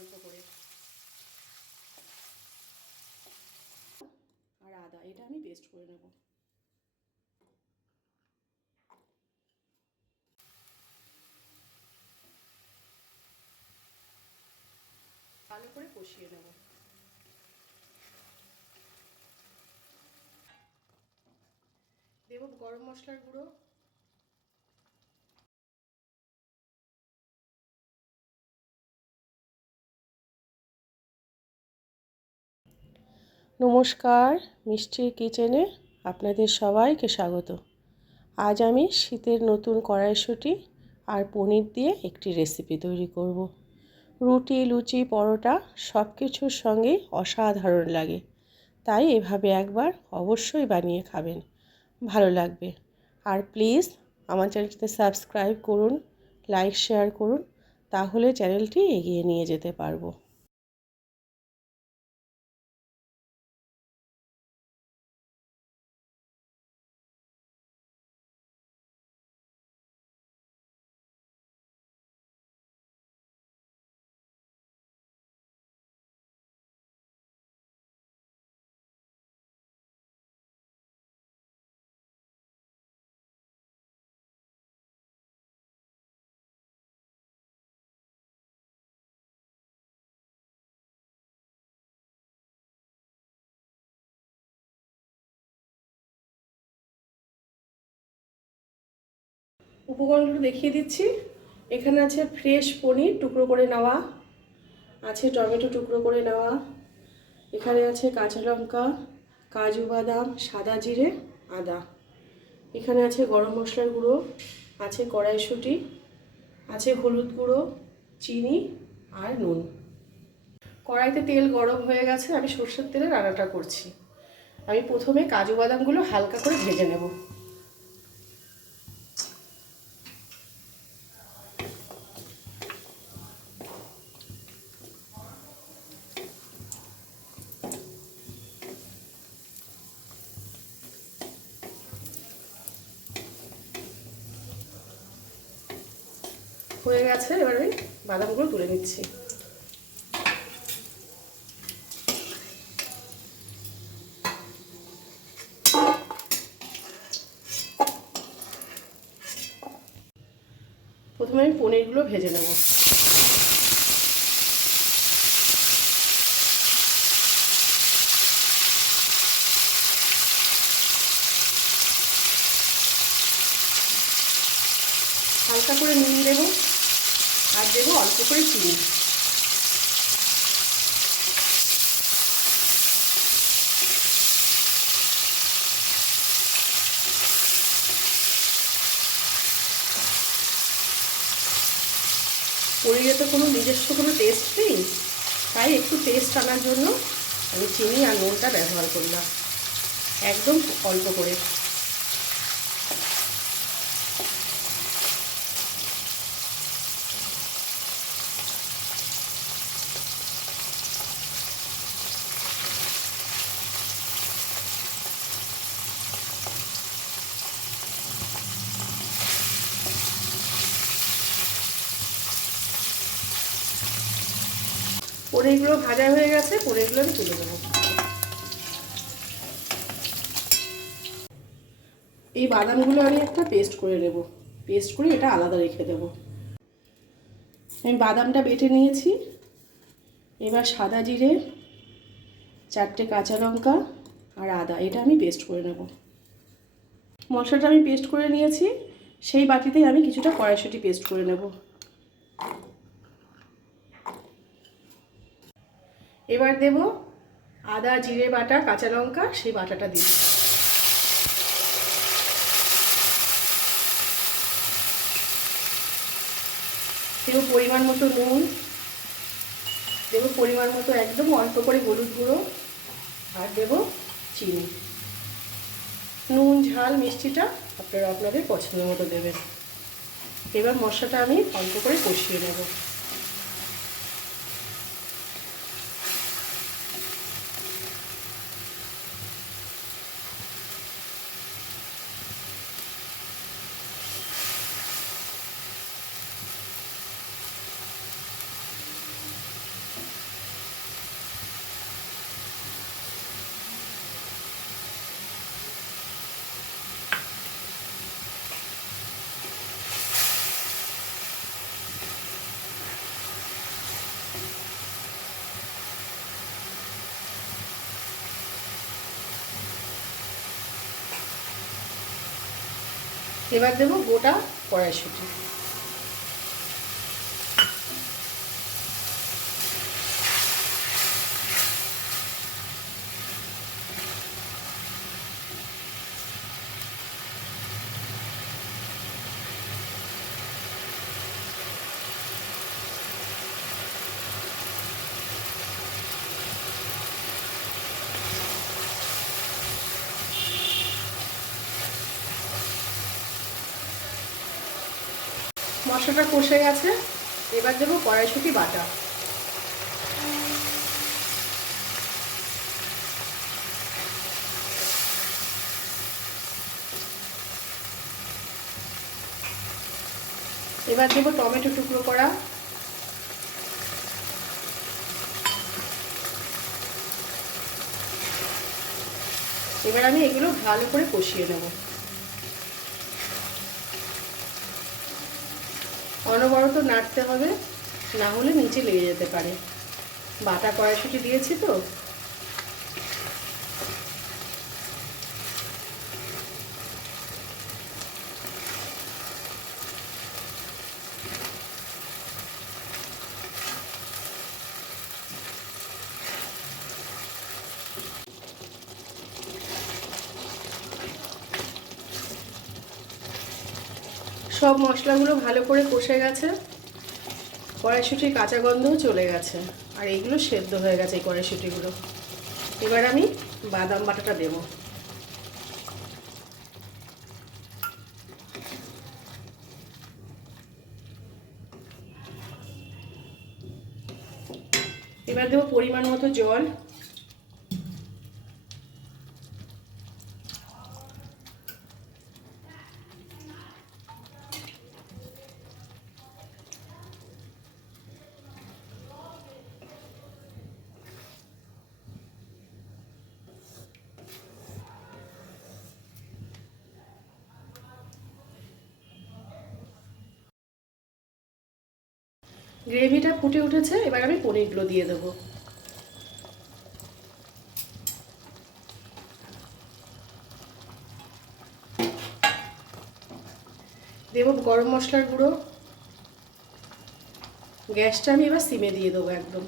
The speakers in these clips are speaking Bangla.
অল্প করে। আর আদা, এটা আমি পেস্ট করে নেব। ভালো করে কষিয়ে নেব। দেব গরম মশলার গুঁড়ো। নমস্কার, মিষ্টির কিচেনে আপনাদের সবাইকে স্বাগত। আজ আমি শীতের নতুন কড়াইশুঁটি আর পনির দিয়ে একটি রেসিপি তৈরি করব। রুটি, লুচি, পরোটা সব কিছুর সঙ্গেই অসাধারণ লাগে। তাই এভাবে একবার অবশ্যই বানিয়ে খাবেন। ভালো লাগবে। আর প্লিজ আমার চ্যানেলটিতে সাবস্ক্রাইব করুন লাইক শেয়ার করুন, তাহলে চ্যানেলটি এগিয়ে নিয়ে যেতে পারব। উপকরণগুলো দেখিয়ে দিচ্ছি। এখানে আছে ফ্রেশ পনির টুকরো করে নেওয়া, আছে টমেটো টুকরো করে নেওয়া, এখানে আছে কাঁচা লঙ্কা, কাজু বাদাম, সাদা জিরে, আদা। এখানে আছে গরম মশলার গুঁড়ো, আছে কড়াইশুঁটি, আছে হলুদ গুঁড়ো, চিনি আর নুন। কড়াইতে তেল গরম হয়ে গেছে, আমি সর্ষের তেলে রান্নাটা করছি। আমি প্রথমে কাজু বাদামগুলো হালকা করে ভেজে নেব। হয়ে গেছে, এবার আমি বাদামগুলো তুলে নিচ্ছি। প্রথমে আমি পনিরগুলো ভেজে নেব। হালকা করে নুন দেবো। আর দেবো অল্প করে চিনি। পনিরে তো কোনো নিজস্ব কোনো টেস্ট নেই, তাই একটু টেস্ট আনার জন্য আমি চিনি আর নুনটা ব্যবহার করলাম। একদম অল্প করে। পনিরগুলো ভাজা হয়ে গেছে, পনিরগুলো আমি তুলে দেবো এই বাদামগুলো আমি একটা পেস্ট করে নেব। পেস্ট করে এটা আলাদা রেখে দেব। আমি বাদামটা বেটে নিয়েছি। এবার সাদা জিরে, চারটে কাঁচা লঙ্কা আর আদা, এটা আমি পেস্ট করে নেব। মশলাটা আমি পেস্ট করে নিয়েছি, সেই বাটিতেই আমি কিছুটা কড়াইশুঁটি পেস্ট করে নেব। এবার দেব আদা, জিরে বাটা, কাঁচা লঙ্কা, সেই বাটাটা দিব। দেব পরিমাণ মতো নুন, দেব পরিমাণ মতো একদম অল্প করে হলুদ গুঁড়ো, আর দেব চিনি। নুন, ঝাল, মিষ্টিটা আপনারা আপনাদের পছন্দ মতো দেবেন। এবার মশলাটা আমি অল্প করে কষিয়ে নেব। এবার দেবো গোটা কড়াইশুঁটি। মশলাটা কষে গেছে। এবার দেবো কড়াইশুঁটি বাটা। এবার দেবো টমেটো টুকরো করা। এবার আমি এগুলো ভালো করে কষিয়ে নেব। অনবরত নাড়তে হবে না হলে নিচে লেগে যেতে পারে। বাটা কড়াইশুটি দিয়েছি তো। সব মশলাগুলো ভালো করে কষে গেছে। কড়াইশুটির কাঁচা গন্ধও চলে গেছে। আর এইগুলো সেদ্ধ হয়ে গেছে এই কড়াইশুটিগুলো। এবার আমি বাদাম বাটাটা দেব। এবার দেবো পরিমাণ মতো জল। গ্রেভিটা ফুটে উঠেছে, এবার আমি পনিরগুলো দিয়ে দেবো। দেব গরম মশলার গুঁড়ো। গ্যাসটা আমি এবার সিমে দিয়ে দেবো একদম।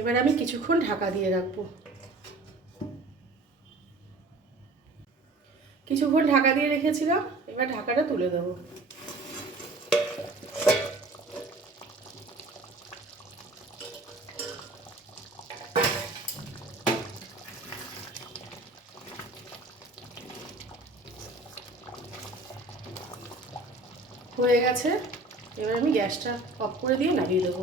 এবার আমি কিছুক্ষণ ঢাকা দিয়ে রাখব। কিছুক্ষণ ঢাকা দিয়ে রেখেছিলাম, এবার ঢাকাটা তুলে দেবো। হয়ে গেছে, এবার আমি গ্যাসটা অফ করে দিয়ে নামিয়ে দেবো।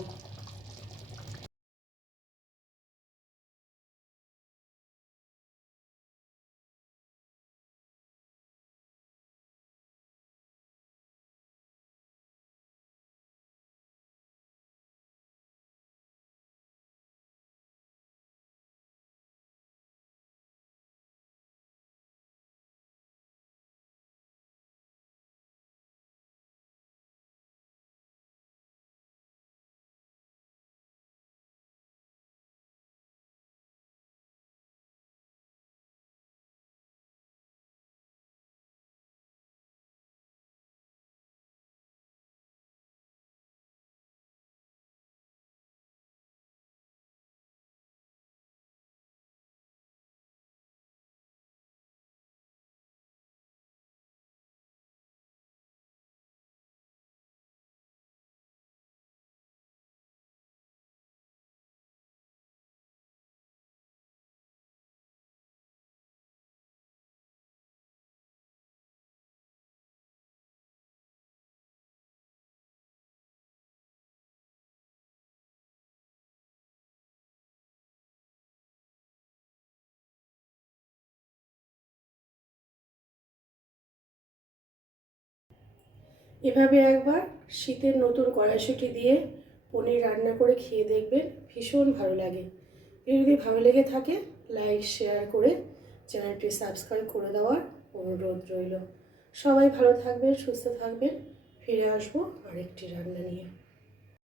এভাবে একবার শীতের নতুন কড়াইশুঁটি দিয়ে পনির রান্না করে খেয়ে দেখবেন ভীষণ ভালো লাগে। যদি ভালো লেগে থাকে, লাইক, শেয়ার করে চ্যানেলটি সাবস্ক্রাইব করে দেওয়ার অনুরোধ রইল। সবাই ভালো থাকবেন, সুস্থ থাকবেন, ফিরে আসব আরেকটি রান্না নিয়ে।